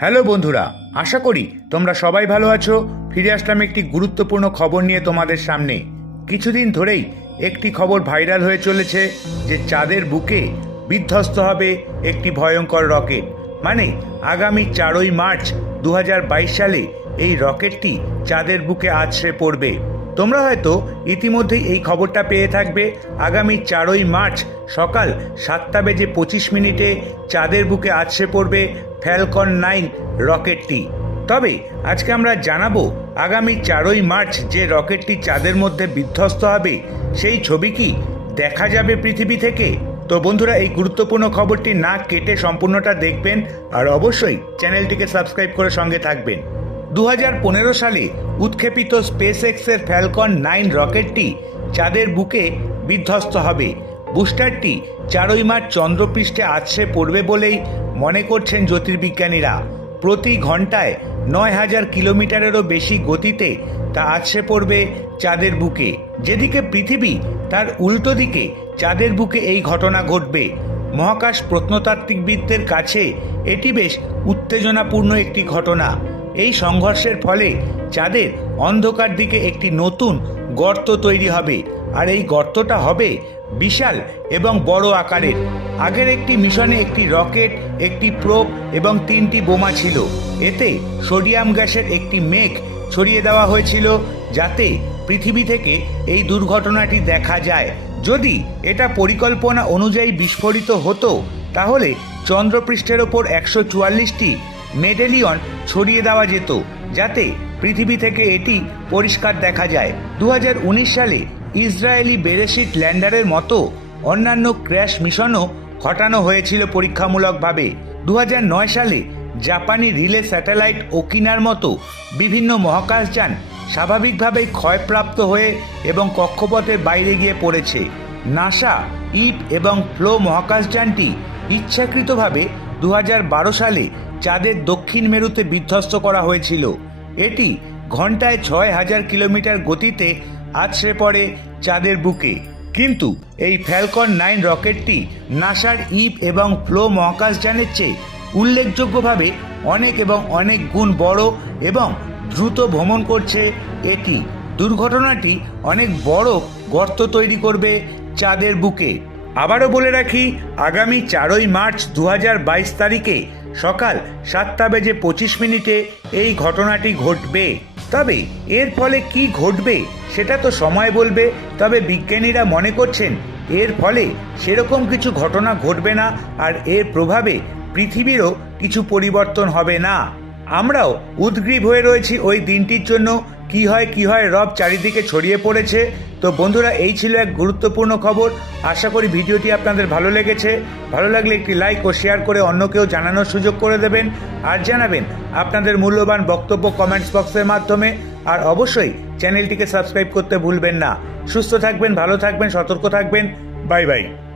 Hello বন্ধুরা, আশা করি তোমরা সবাই ভালো আছো। ফিরে আসলাম একটি গুরুত্বপূর্ণ খবর নিয়ে তোমাদের সামনে। কিছুদিন ধরেই একটি খবর ভাইরাল হয়ে চলেছে যে চাঁদের বুকে বিধ্বস্ত হবে একটি ভয়ঙ্কর রকেট। মানে আগামী চারই মার্চ দু হাজার বাইশ সালে এই রকেটটি চাঁদের বুকে আছড়ে পড়বে। তোমরা হয়তো ইতিমধ্যেই এই খবরটা পেয়ে থাকবে। আগামী চারই মার্চ সকাল সাতটা বেজে পঁচিশ মিনিটে চাঁদের বুকে আছড়ে পড়বে ফ্যালকন নাইন রকেটটি। তবে আজকে আমরা জানাব আগামী চারই মার্চ যে রকেটটি চাঁদের মধ্যে বিধ্বস্ত হবে, সেই ছবি কি দেখা যাবে পৃথিবী থেকে? তো বন্ধুরা, এই গুরুত্বপূর্ণ খবরটি না কেটে সম্পূর্ণটা দেখবেন আর অবশ্যই চ্যানেলটিকে সাবস্ক্রাইব করে সঙ্গে থাকবেন। দু হাজার পনেরো সালে উৎক্ষেপিত স্পেস এক্সের ফ্যালকন নাইন রকেটটি চাঁদের বুকে বিধ্বস্ত হবে। বুস্টারটি চারই মার্চ চন্দ্রপৃষ্ঠে আছড়ে পড়বে বলেই মনে করছেন জ্যোতির্বিজ্ঞানীরা। প্রতি ঘন্টায় নয় হাজার কিলোমিটারেরও বেশি গতিতে তা আছড়ে পড়বে চাঁদের বুকে। যেদিকে পৃথিবী, তার উল্টো দিকে চাঁদের বুকে এই ঘটনা ঘটবে। মহাকাশ প্রত্নতাত্ত্বিকবিদদের কাছে এটি বেশ উত্তেজনাপূর্ণ একটি ঘটনা। এই সংঘর্ষের ফলে চাঁদের অন্ধকার দিকে একটি নতুন গর্ত তৈরি হবে। আর এই গর্তটা হবে বিশাল এবং বড় আকারের। আগের একটি মিশনে একটি রকেট, একটি প্রোব এবং তিনটি বোমা ছিল। এতে সোডিয়াম গ্যাসের একটি মেঘ ছড়িয়ে দেওয়া হয়েছিল যাতে পৃথিবী থেকে এই দুর্ঘটনাটি দেখা যায়। যদি এটা পরিকল্পনা অনুযায়ী বিস্ফোরিত হতো, তাহলে চন্দ্রপৃষ্ঠের ওপর একশো চুয়াল্লিশটি মেডেলিয়ন ছড়িয়ে দেওয়া যেত, যাতে পৃথিবী থেকে এটি পরিষ্কার দেখা যায়। দু হাজার উনিশ সালে ইসরায়েলি বেরেশিট ল্যান্ডারের মতো অন্যান্য ক্র্যাশ মিশনও ঘটানো হয়েছিল পরীক্ষামূলকভাবে। দু হাজার নয় সালে জাপানি রিলে স্যাটেলাইট ওকিনার মতো বিভিন্ন মহাকাশযান স্বাভাবিকভাবেই ক্ষয়প্রাপ্ত হয়ে এবং কক্ষপথের বাইরে গিয়ে পড়েছে। নাসা ইপ এবং ফ্লো মহাকাশযানটি ইচ্ছাকৃতভাবে দু হাজার বারো সালে চাঁদের দক্ষিণ মেরুতে বিধ্বস্ত করা হয়েছিল। এটি ঘন্টায় ছয় হাজার কিলোমিটার গতিতে আছড়ে পড়ে চাঁদের বুকে। কিন্তু এই ফ্যালকন নাইন রকেটটি নাসার ইপ এবং ফ্লো মহাকাশযানের চেয়ে উল্লেখযোগ্যভাবে অনেক এবং অনেক গুণ বড় এবং দ্রুত ভ্রমণ করছে এটি। দুর্ঘটনাটি অনেক বড় গর্ত তৈরি করবে চাঁদের বুকে। আবারও বলে রাখি, আগামী চারই মার্চ দু হাজার বাইশ তারিখে সকাল সাতটা বেজে পঁচিশ মিনিটে এই ঘটনাটি ঘটবে। তবে এর ফলে কি ঘটবে সেটা তো সময় বলবে, তবে বিজ্ঞানীরা মনে করছেন এর ফলে সেরকম কিছু ঘটনা ঘটবে না আর এর প্রভাবে পৃথিবীরও কিছু পরিবর্তন হবে না। আমরাও উদ্গ্রীব হয়ে রয়েছি ওই দিনটির জন্য। কি হয় কি হয়, রব চারিদিকে ছড়িয়ে পড়েছে। তো বন্ধুরা, এই ছিল এক গুরুত্বপূর্ণ খবর। আশা করি ভিডিওটি আপনাদের ভালো লেগেছে। ভালো লাগলে একটি লাইক ও শেয়ার করে অন্যকেও জানানোর সুযোগ করে দেবেন। আর জানাবেন আপনাদের মূল্যবান বক্তব্য কমেন্টস বক্সের মাধ্যমে। আর অবশ্যই চ্যানেলটিকে সাবস্ক্রাইব করতে ভুলবেন না। সুস্থ থাকবেন, ভালো থাকবেন, সতর্ক থাকবেন। Bye bye.